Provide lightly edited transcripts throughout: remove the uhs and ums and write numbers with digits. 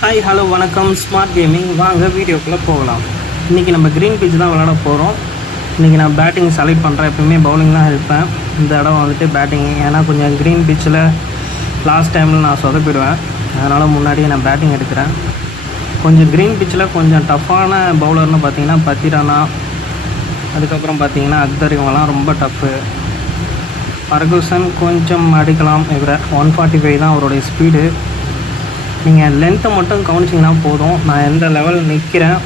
Hi hello வணக்கம் smart gaming. வாங்க வீடியோக்குள்ளே போகலாம். இன்றைக்கி நம்ம க்ரீன் பிட்ச் தான் விளாட போகிறோம். இன்றைக்கி நான் பேட்டிங் செலக்ட் பண்ணுறேன். எப்பவுமே பவுலிங் தான் இருப்பேன். இந்த இடம் வந்துட்டு பேட்டிங், ஏன்னா கொஞ்சம் க்ரீன் பிட்ச்சில் லாஸ்ட் டைமில் நான் சொதப்பிடுவேன். அதனால் முன்னாடியே நான் பேட்டிங் எடுக்கிறேன். கொஞ்சம் க்ரீன் பிட்ச்சில் கொஞ்சம் டஃப்பான பவுலர்னு பார்த்தீங்கன்னா பத்திரானா, அதுக்கப்புறம் பார்த்தீங்கன்னா அக்தர், இவங்கெல்லாம் ரொம்ப டஃப்பு. ஃபர்கூசன் கொஞ்சம் அடிக்கலாம். இவரை 145 தான் அவருடைய ஸ்பீடு. நீங்கள் லென்த்தை மட்டும் கவனிச்சிங்கன்னா போதும். நான் எந்த லெவல் நிற்கிறேன்,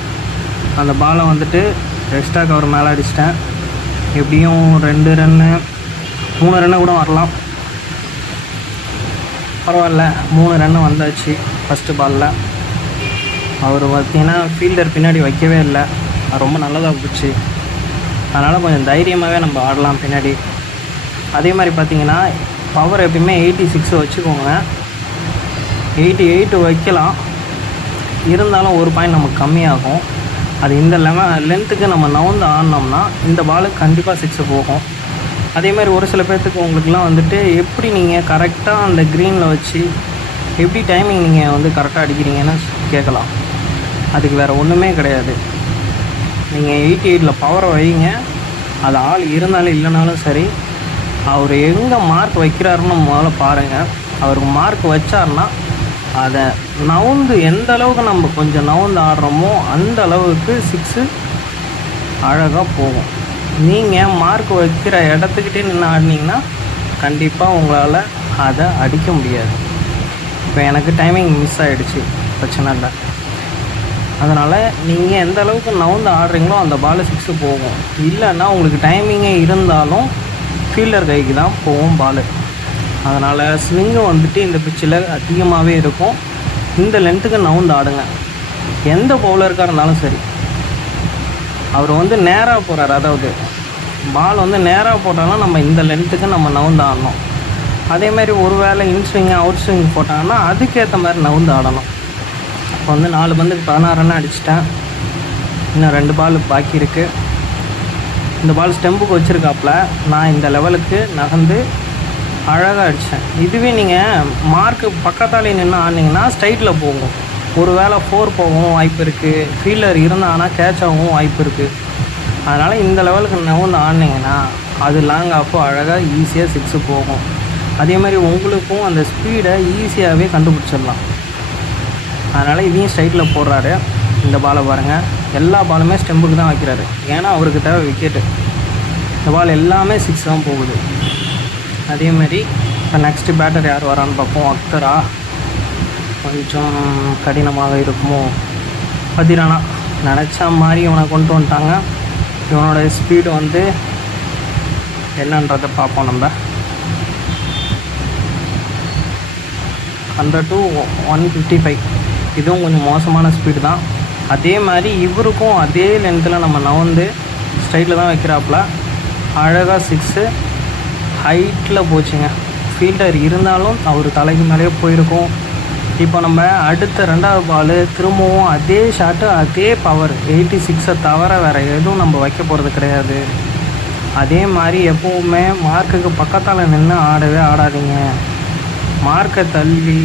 அந்த பாலை வந்துட்டு எக்ஸ்ட்ரா கவர் மேலே அடிச்சிட்டேன். எப்படியும் 2 ரன்னு 3 ரன்னு கூட வரலாம். பரவாயில்ல, 3 ரன்னு வந்தாச்சு ஃபஸ்ட்டு பாலில். அவர் பார்த்தீங்கன்னா ஃபீல்டர் பின்னாடி வைக்கவே இல்லை. அது ரொம்ப நல்லதாக போச்சு. அதனால் கொஞ்சம் தைரியமாகவே நம்ம ஆடலாம் பின்னாடி. அதே மாதிரி பார்த்தீங்கன்னா பவர் எப்பயுமே 86 வச்சுக்கோங்க. 88 வைக்கலாம், இருந்தாலும் ஒரு பாயிண்ட் நமக்கு கம்மியாகும். அது இந்த லென்த்துக்கு நம்ம நவுந்து ஆடினோம்னா இந்த பாலுக்கு கண்டிப்பாக 6 போகும். அதேமாதிரி ஒரு சில பேர்த்துக்கு உங்களுக்குலாம் வந்துட்டு எப்படி நீங்கள் கரெக்டாக அந்த க்ரீனில் வச்சு எப்படி டைமிங் நீங்கள் வந்து கரெக்டாக அடிக்கிறீங்கன்னு கேட்கலாம். அதுக்கு வேறு ஒன்றுமே கிடையாது. நீங்கள் 88ல் பவரை வைங்க. அது ஆள் இருந்தாலும் இல்லைனாலும் சரி, அவர் எங்கே மார்க் வைக்கிறாருன்னு முதல்ல பாருங்கள். அவருக்கு மார்க் வச்சார்னா அதை நவுந்து எந்த அளவுக்கு நம்ம கொஞ்சம் நவுந்து ஆடுறோமோ அந்த அளவுக்கு 6 அழகாக போகும். நீங்கள் மார்க் வைக்கிற இடத்துக்கிட்டே நின்று ஆடினீங்கன்னா கண்டிப்பாக உங்களால் அதை அடிக்க முடியாது. இப்போ எனக்கு டைமிங் மிஸ் ஆகிடுச்சு, பிரச்சனை இல்லை. அதனால் நீங்கள் எந்த அளவுக்கு நவுந்து ஆடுறீங்களோ அந்த பால் 6 போகும். இல்லைன்னா உங்களுக்கு டைமிங்கே இருந்தாலும் ஃபீல்டர் கைக்கு தான் போகும் பால். அதனால் ஸ்விங்கு வந்துட்டு இந்த பிட்சில் அதிகமாகவே இருக்கும். இந்த லென்த்துக்கு நவுந்து ஆடுங்க. எந்த பவுலருக்காக இருந்தாலும் சரி, அவர் வந்து நேராக போகிறார், அதாவது பால் வந்து நேராக போட்டாலும் நம்ம இந்த லென்த்துக்கு நம்ம நவுந்து ஆடணும். அதேமாதிரி ஒரு வேளை இன்ஸ்விங்கு அவுட் ஸ்விங் போட்டாங்கன்னா அதுக்கேற்ற மாதிரி நவுந்து ஆடணும். இப்போ வந்து 4 பந்துக்கு 16 ரன் அடிச்சிட்டேன். இன்னும் 2 பால் பாக்கி இருக்குது. இந்த பால் ஸ்டெம்புக்கு வச்சுருக்காப்புல. நான் இந்த லெவலுக்கு நகர்ந்து அழகாக அடித்தேன். இதுவே நீங்கள் மார்க்கு பக்கத்தாலே நின்று ஆடினீங்கன்னா ஸ்ட்ரைட்டில் போகும். ஒரு வேளை 4 போகவும் வாய்ப்பு இருக்குது. ஃபீல்டர் இருந்தாங்கன்னா கேட்ச் ஆகவும் வாய்ப்பு இருக்குது. அதனால் இந்த லெவலுக்கு நவுந்து ஆடினீங்கன்னா அது லாங் ஆஃபு அழகாக ஈஸியாக 6 போகும். அதே மாதிரி உங்களுக்கும் அந்த ஸ்பீடை ஈஸியாகவே கண்டுபிடிச்சிடலாம். அதனால் இதையும் ஸ்ட்ரைட்டில் போடுறாரு. இந்த பாலை பாருங்கள், எல்லா பாலுமே ஸ்டெம்புக்கு தான் வைக்கிறாரு. ஏன்னா அவருக்கு தேவை விக்கெட்டு. இந்த பால் எல்லாமே 6 தான் போகுது. அதேமாதிரி இப்போ நெக்ஸ்ட்டு பேட்டர் யார் வரான்னு பார்ப்போம். அக்தரா கொஞ்சம் கடினமாக இருக்குமோ. பத்திரானா நினச்சா மாதிரி இவனை கொண்டு வந்துட்டாங்க. இவனோட ஸ்பீடு வந்து என்னன்றதை பார்ப்போம். நம்ம 100 to 155, இதுவும் கொஞ்சம் மோசமான ஸ்பீடு தான். அதே மாதிரி இவருக்கும் அதே லென்த்தில் நம்ம நவந்து ஸ்ட்ரைட்டில் தான் வைக்கிறாப்புல. அழகாக 6 ஹைட்டில் போச்சுங்க. ஃபீல்டர் இருந்தாலும் அவர் தலைக்கு மேலேயே போயிருக்கும். இப்போ நம்ம அடுத்த 2வது பால் திரும்பவும் அதே ஷாட்டு, அதே பவர் 86 தவிர வேறு எதுவும் நம்ம வைக்க போகிறது கிடையாது. அதே மாதிரி எப்போவுமே மார்க்குக்கு பக்கத்தால் நின்று ஆடவே ஆடாதீங்க. மார்க்கை தள்ளி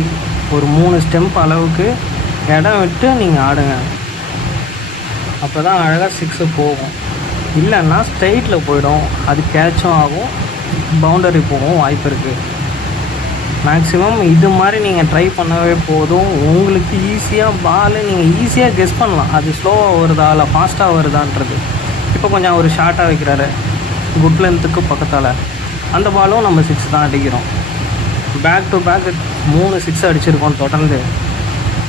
ஒரு 3 ஸ்டெம்ப் அளவுக்கு இடம் விட்டு நீங்கள் ஆடுங்க. அப்போ தான் அழகாக 6 போகும். இல்லைன்னா ஸ்ட்ரைட்டில் போயிடும். அது கேட்சும் ஆகும், பவுண்டரி போகவும் வாய்ப்பு இருக்குது. மேக்ஸிமம் இது மாதிரி நீங்கள் ட்ரை பண்ணவே போதும். உங்களுக்கு ஈஸியாக பால் நீங்கள் ஈஸியாக கெஸ் பண்ணலாம். அது ஸ்லோவாக வருதா இல்லை ஃபாஸ்ட்டாக வருதான்றது. இப்போ கொஞ்சம் ஒரு ஷார்ட்டாக வைக்கிறாரு குட் லென்த்துக்கு பக்கத்தால். அந்த பாலும் நம்ம 6 தான் அடிக்கிறோம். பேக் டு பேக் 3 6 அடிச்சிருக்கோம் தொடர்ந்து.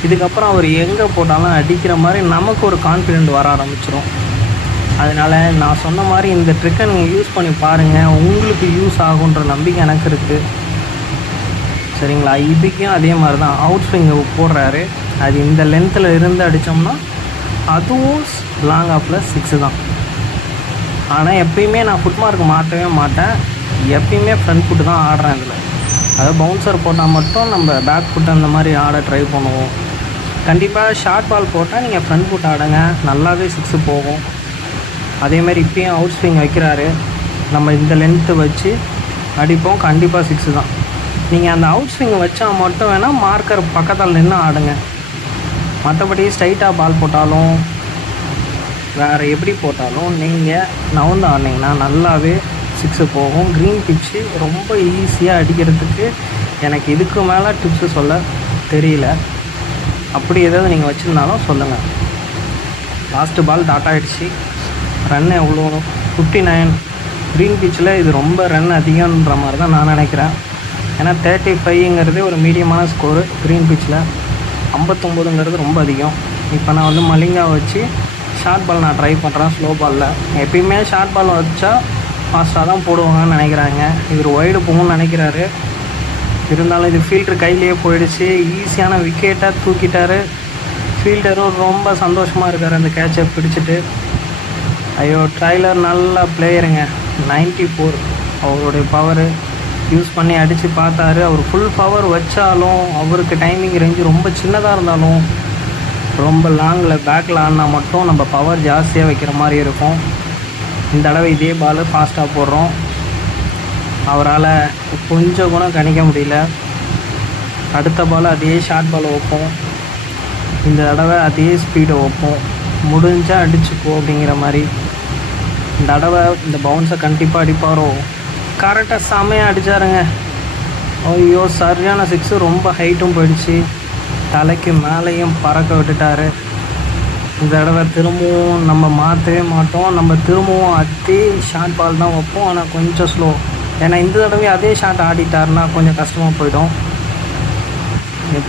இதுக்கப்புறம் அவர் எங்கே போட்டாலும் அடிக்கிற மாதிரி நமக்கு ஒரு கான்ஃபிடென்ட் வர ஆரம்பிச்சிடும். அதனால் நான் சொன்ன மாதிரி இந்த ட்ரிக்கை நீங்கள் யூஸ் பண்ணி பாருங்கள். உங்களுக்கு யூஸ் ஆகுன்ற நம்பிக்கை எனக்கு இருக்குது. சரிங்களா? இதுக்கும் அதே மாதிரி தான் அவுட் ஸ்விங்கு போடுறாரு. அது இந்த லென்த்தில் இருந்து அடித்தோம்னா அதுவும் லாங் ஆஃபில் 6 தான். ஆனால் எப்பயுமே நான் ஃபுட் மார்க் மாற்றவே மாட்டேன். எப்பயுமே ஃப்ரண்ட் ஃபுட்டு தான் ஆடுறேன். இதில் அதாவது பவுன்சர் போட்டால் மட்டும் நம்ம பேக் ஃபுட் அந்த மாதிரி ஆட ட்ரை பண்ணுவோம். கண்டிப்பாக ஷார்ட் பால் போட்டால் நீங்கள் ஃப்ரண்ட் ஃபுட் ஆடுங்க, நல்லாவே 6 போகும். அதேமாதிரி இப்போயும் அவுட் ஸ்விங் வைக்கிறாரு. நம்ம இந்த லென்த்து வச்சு அடிப்போம், கண்டிப்பாக 6 தான். நீங்கள் அந்த அவுட் ஸ்விங் வச்சா மட்டும் வேணால் மார்க்கர் பக்கத்தில் நின்று ஆடுங்க. மற்றபடி ஸ்ட்ரைட்டாக பால் போட்டாலும் வேறு எப்படி போட்டாலும் நீங்கள் நவுந்து ஆடினீங்கன்னா நல்லாவே சிக்ஸு போகும். க்ரீன் பிட்ச்சு ரொம்ப ஈஸியாக அடிக்கிறதுக்கு எனக்கு இதுக்கு மேலே டிப்ஸு சொல்ல தெரியல. அப்படி ஏதாவது நீங்கள் வச்சுருந்தாலும் சொல்லுங்கள். லாஸ்ட்டு பால் டாட் ஆகிடுச்சு. ரன் எவ்வளோ 59. க்ரீன் பிட்ச்சில் இது ரொம்ப ரன் அதிகன்ற மாதிரி தான் நான் நினைக்கிறேன். ஏன்னா 35ங்கிறது ஒரு மீடியமான ஸ்கோரு. க்ரீன் பிட்ச்சில் 59ங்கிறது ரொம்ப அதிகம். இப்போ நான் வந்து மலிங்கா வச்சு ஷார்ட் பால் நான் ட்ரை பண்ணுறேன். ஸ்லோ பாலில் எப்பயுமே ஷார்ட் பால் வச்சா ஃபாஸ்ட்டாக தான் போடுவாங்கன்னு நினைக்கிறாங்க. இவர் ஒய்டு போகணும்னு நினைக்கிறாரு. இருந்தாலும் இது ஃபீல்டர் கையிலேயே போயிடுச்சு. ஈஸியான விக்கெட்டை தூக்கிட்டார். ஃபீல்டரும் ரொம்ப சந்தோஷமாக இருக்கார் அந்த கேட்சை பிடிச்சிட்டு. ஐயோ, ட்ரைலர் நல்ல பிளேயருங்க. 94 அவருடைய பவரு யூஸ் பண்ணி அடித்து பார்த்தாரு. அவர் ஃபுல் பவர் வச்சாலும் அவருக்கு டைமிங் ரேஞ்சு ரொம்ப சின்னதாக இருந்தாலும் ரொம்ப லாங்கில் பேக்கில் ஆடினா மட்டும் நம்ம பவர் ஜாஸ்தியாக வைக்கிற மாதிரி இருக்கும். இந்த தடவை இதே பால் ஃபாஸ்ட்டாக போடுறோம். அவரால் கொஞ்சம் கூட கணிக்க முடியல. அடுத்த பால் அதே ஷார்ட் பால் வைப்போம். இந்த தடவை அதே ஸ்பீடை வைப்போம். முடிஞ்சால் அடிச்சுக்கோ அப்படிங்கிற மாதிரி. இந்த தடவை இந்த பவுன்ஸை கண்டிப்பாக அடிப்பாரோ. கரெக்டாக செமையாக அடித்தாருங்க. ஐயோ, சரியான சிக்ஸு. ரொம்ப ஹைட்டும் போயிடுச்சு. தலைக்கு மேலேயும் பறக்க விட்டுட்டார். இந்த தடவை திரும்பவும் நம்ம மாற்றவே மாட்டோம். நம்ம திரும்பவும் அதே ஷார்ட் பால் தான் வைப்போம். ஆனால் கொஞ்சம் ஸ்லோ. ஏன்னா இந்த தடவை அதே ஷாட் ஆடிட்டாருன்னா கொஞ்சம் கஷ்டமாக போயிடும்.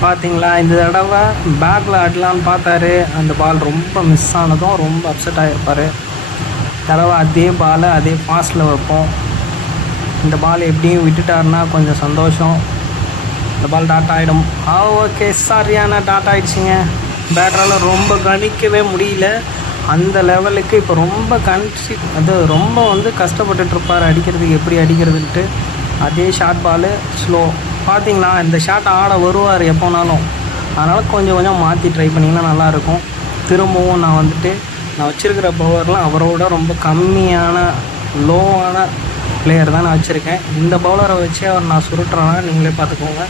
பார்த்தீங்களா, இந்த தடவை பேக்கில் ஆடலான்னு பார்த்தாரு. அந்த பால் ரொம்ப மிஸ் ஆனதும் ரொம்ப அப்செட் ஆகிருப்பார். தடவை அதே பாலை அதே ஃபாஸ்ட்டில் வைப்போம். இந்த பால் எப்படியும் விட்டுட்டாருன்னா கொஞ்சம் சந்தோஷம். இந்த பால் டாட் ஆகிடும். ஓகே, சரியான டாட் ஆகிடுச்சிங்க. பேட்டரால் ரொம்ப கணிக்கவே முடியல. அந்த லெவலுக்கு இப்போ ரொம்ப ரொம்ப வந்து கஷ்டப்பட்டுட்ருப்பார் அடிக்கிறதுக்கு, எப்படி அடிக்கிறதுன்ட்டு. அதே ஷார்ட் பால் ஸ்லோ. பார்த்தீங்களா, இந்த ஷாட் ஆட வருவார் எப்போனாலும். அதனால் கொஞ்சம் கொஞ்சம் மாற்றி ட்ரை பண்ணிங்கன்னா நல்லாயிருக்கும். திரும்பவும் நான் வச்சுருக்கிற பவர்லாம் அவரோட ரொம்ப கம்மியான லோவான பிளேயர் தான் நான் வச்சுருக்கேன். இந்த பவுலரை வச்சு அவர் நான் சுருட்டுறேன்னா நீங்களே பார்த்துக்கோங்க.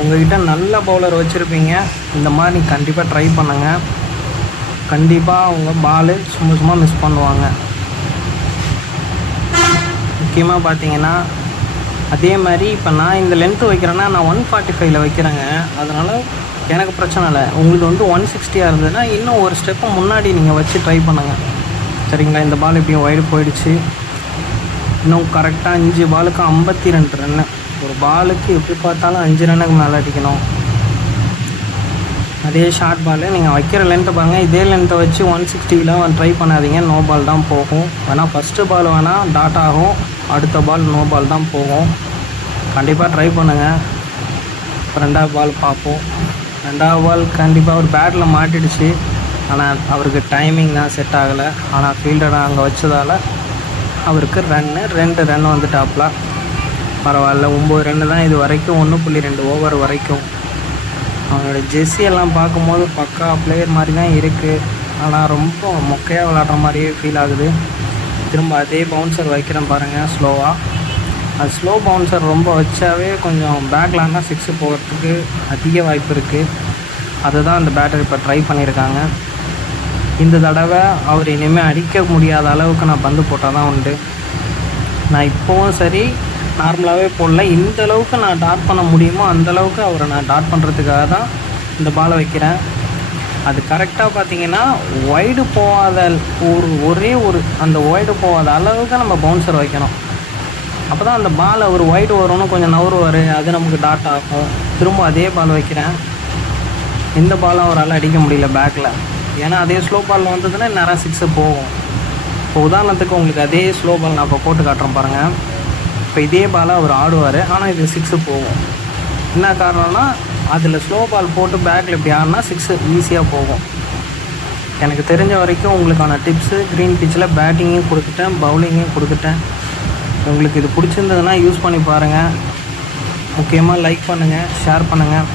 உங்கள்கிட்ட நல்ல பவுலர் வச்சுருப்பீங்க. இந்த மாதிரி கண்டிப்பாக ட்ரை பண்ணுங்கள். கண்டிப்பாக அவங்க பால் சும்மா மிஸ் பண்ணுவாங்க. முக்கியமாக பார்த்தீங்கன்னா அதே மாதிரி இப்போ நான் இந்த லென்த்து வைக்கிறேன்னா நான் 145 வைக்கிறேங்க. அதனால் எனக்கு பிரச்சனை இல்லை. உங்களுக்கு வந்து 160 இருந்ததுன்னா இன்னும் ஒரு ஸ்டெப்பு முன்னாடி நீங்கள் வச்சு ட்ரை பண்ணுங்கள். சரிங்களா, இந்த பால் எப்படியும் வைடு போயிடுச்சு. இன்னும் கரெக்டாக 5 பாலுக்கு 52 ரன்னு. ஒரு பாலுக்கு எப்படி பார்த்தாலும் 5 ரன்னுக்கு மேலே அடிக்கணும். அதே ஷார்ட் பால் நீங்கள் வைக்கிற லென்த்தை பாருங்கள். இதே லென்த்தை வச்சு 160 ட்ரை பண்ணாதீங்க. நோ பால் தான் போகும். வேணால் ஃபஸ்ட்டு பால் வேணால் டாட் ஆகும், அடுத்த பால் நோ பால் தான் போகும். கண்டிப்பாக ட்ரை பண்ணுங்கள். ரெண்டாவது பால் பார்ப்போம். ரெண்டாவது பால் கண்டிப்பாக ஒரு பேட்டில் மாட்டிடுச்சு. ஆனால் அவருக்கு டைமிங் தான் செட் ஆகலை. ஆனால் ஃபீல்டரை அங்கே வச்சதால் அவருக்கு 2 ரன் வந்துட்டாப்ல. பரவாயில்ல, 9 ரன்னு தான் இது வரைக்கும். 1.2 ஓவர் வரைக்கும். அவனோட ஜெர்சியெல்லாம் பார்க்கும்போது பக்கா பிளேயர் மாதிரி தான் இருக்குது. ஆனால் ரொம்ப மொக்கையாக விளாட்ற மாதிரியே ஃபீல் ஆகுது. திரும்ப அதே பவுன்சர் வைக்கிறேன் பாருங்கள், ஸ்லோவாக. அது ஸ்லோ பவுன்சர் ரொம்ப வச்சாவே கொஞ்சம் பேக்லான்னா 6 போகிறதுக்கு அதிக வாய்ப்பு இருக்குது. அதுதான் அந்த பேட்டர் இப்போ ட்ரை பண்ணியிருக்காங்க. இந்த தடவை அவர் இனிமேல் அடிக்க முடியாத அளவுக்கு நான் பந்து போட்டால் தான் உண்டு. நான் இப்போவும் சரி நார்மலாகவே போடல. இந்த அளவுக்கு நான் டாட் பண்ண முடியுமோ அந்தளவுக்கு அவரை நான் டாட் பண்ணுறதுக்காக தான் இந்த பாலை வைக்கிறேன். அது கரெக்டாக பார்த்தீங்கன்னா ஒய்டு போகாத ஒரே ஒரு அந்த ஒய்டு போகாத அளவுக்கு நம்ம பவுன்சர் வைக்கணும். அப்போ தான் அந்த பால் அவர் ஒய்டு வரும்னு கொஞ்சம் நவருவார். அது நமக்கு டாட் ஆகும். திரும்ப அதே பால் வைக்கிறேன். இந்த பாலும் அவரால் அடிக்க முடியல பேக்கில். ஏன்னா அதே ஸ்லோ பால் வந்ததுன்னா நேரம் 6 போகும். இப்போ உதாரணத்துக்கு உங்களுக்கு அதே ஸ்லோ பால் நான் இப்போ போட்டு காட்டுறேன் பாருங்கள். இப்போ இதே பாலை அவர் ஆடுவார், ஆனால் இது 6 போகும். என்ன காரணம்னா அதில் ஸ்லோ பால் போட்டு பேக்கில் இப்படி ஆடினா 6 ஈஸியாக போகும். எனக்கு தெரிஞ்ச வரைக்கும் உங்களுக்கான டிப்ஸு க்ரீன் பிட்ச்சில் பேட்டிங்கும் கொடுத்துட்டேன், பவுலிங்கும் கொடுத்துட்டேன். உங்களுக்கு இது பிடிச்சிருந்ததுன்னா யூஸ் பண்ணி பாருங்கள். முக்கியமாக லைக் பண்ணுங்கள், ஷேர் பண்ணுங்கள்.